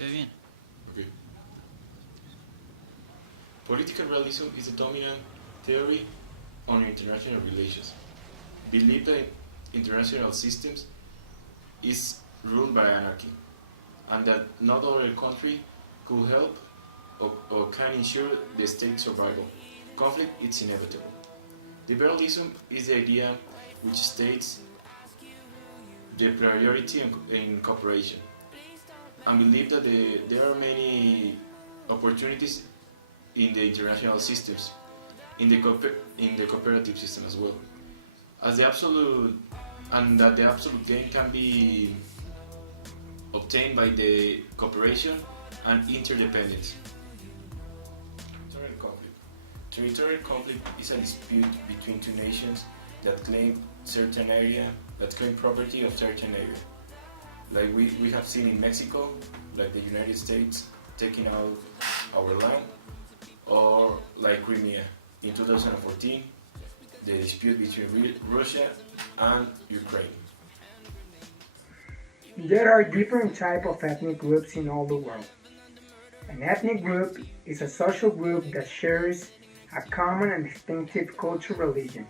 Se ve bien. Okay. Political realism is the dominant theory on international relations. Believe that international systems is ruled by anarchy, and that not other country could help or can ensure the state's survival. Conflict is inevitable. Liberalism is the idea which states the priority in cooperation, and believe that there are many opportunities in the international systems, in the cooperative system as well, as the absolute and that the absolute gain can be obtained by the cooperation and interdependence. Territorial conflict. Territorial conflict is a dispute between two nations that claim property of certain area. Like we have seen in Mexico, like the United States taking out our land, or like Crimea in 2014, the dispute between Russia and Ukraine. There are different types of ethnic groups in all the world. An ethnic group is a social group that shares a common and distinctive culture religion.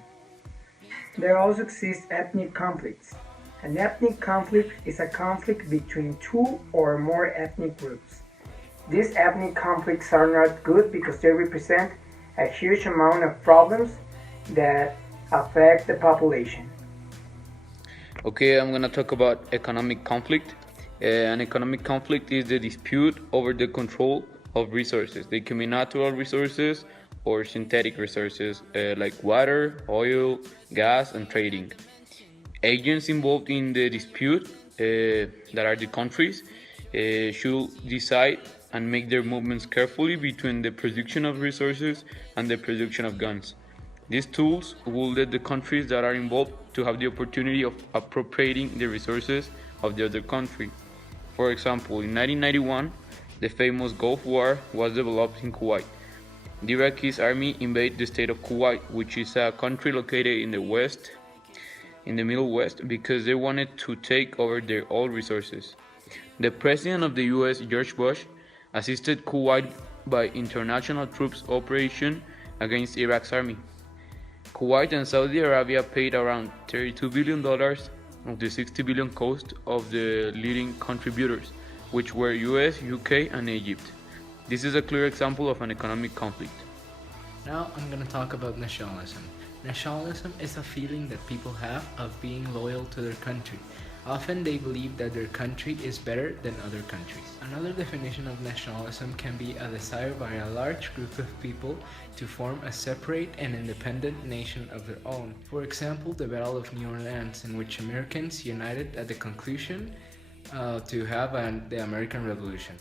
There also exist ethnic conflicts. An ethnic conflict is a conflict between two or more ethnic groups. These ethnic conflicts are not good because they represent a huge amount of problems that affect the population. Okay, I'm gonna talk about economic conflict. An economic conflict is the dispute over the control of resources. They can be natural resources or synthetic resources like water, oil, gas, and trading. Agents involved in the dispute, that are the countries, should decide and make their movements carefully between the production of resources and the production of guns. These tools will let the countries that are involved to have the opportunity of appropriating the resources of the other country. For example, in 1991, the famous Gulf War was developed in Kuwait. The Iraqi army invaded the state of Kuwait, which is a country located in the Middle West, because they wanted to take over their oil resources. The president of the US, George Bush, assisted Kuwait by international troops operation against Iraq's army. Kuwait and Saudi Arabia paid around $32 billion of the $60 billion cost of the leading contributors, which were US, UK, and Egypt. This is a clear example of an economic conflict. Now I'm going to talk about nationalism. Nationalism is a feeling that people have of being loyal to their country. Often they believe that their country is better than other countries. Another definition of nationalism can be a desire by a large group of people to form a separate and independent nation of their own. For example, the Battle of New Orleans, in which Americans united at the conclusion to have the American Revolution.